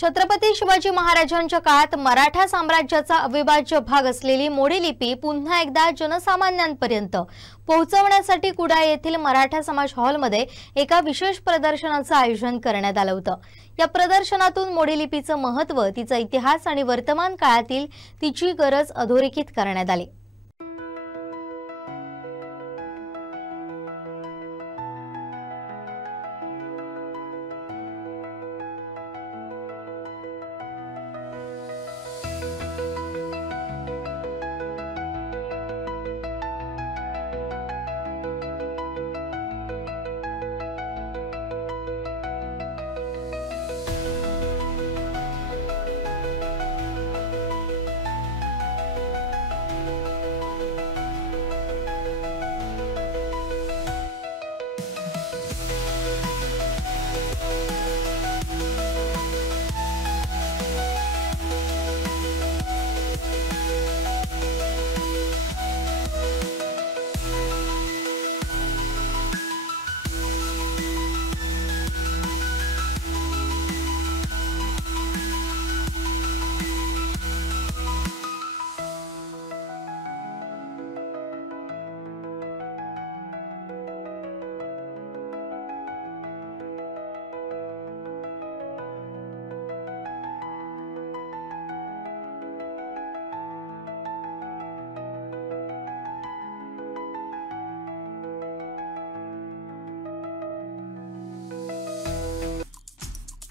छत्रपती शिवाजी महाराजांच्या काळात मराठा साम्राज्याचा अविभाज्य भाग असलेली मोडी लिपी पुन्हा एकदा जनसामान्यांपर्यंत पोहोचवण्यासाठी कुडाळ येथील मराठा समाज हॉलमध्ये एका विशेष प्रदर्शनाचं आयोजन करण्यात आलं होतं। या प्रदर्शनातून मोडी लिपीचं महत्त्व, तिचा इतिहास आणि वर्तमान काळातील तिची गरज अधोरेखित करण्यात आली।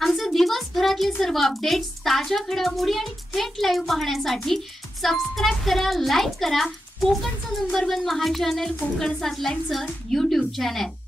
आमचे दिवसभरातले सर्व अपडेट्स, ताज्या घडामोडी आणि थेट लाईव्ह पाहण्यासाठी सबस्क्राइब करा, लाईक करा कोकणचं नंबर 1 महा चॅनल कोकण 7 लाईव्हचं YouTube चॅनल।